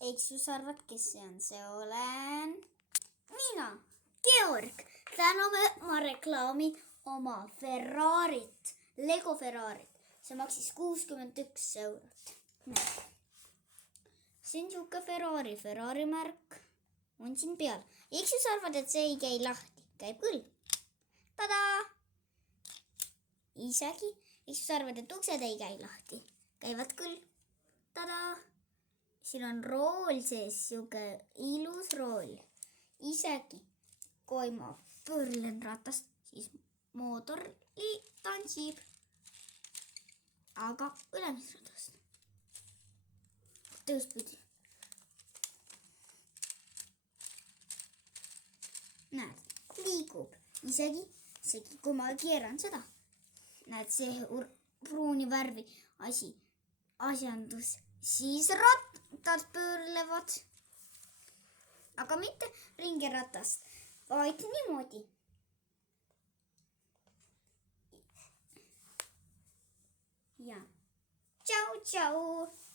Eks ju sa arvad, kes see on? See olen mina, Georg. Täna ma reklaamin oma Ferrarit, Lego Ferrarit. See maksis 61 eurot. See on siuke Ferrari märk. On siin peal. Eks ju sa arvad, et see ei käi lahti? Käib küll. Tada! Isegi. Eks ju sa arvad, et uksed ei käi lahti? Käivad küll. Tada! Siin on rool sees, siuke ilus rool. Isegi kui ma pöörlen ratast, siis mootor tantsib. Aga ülemisratast. Tõuspidi. Näed, liigub. Isegi kui ma keeran seda. Näed, see pruuni värvi asjandus. Siis rattad pöörlevad. Aga mitte ringiratast, vaid niimoodi. Ja. Tšau, tšau.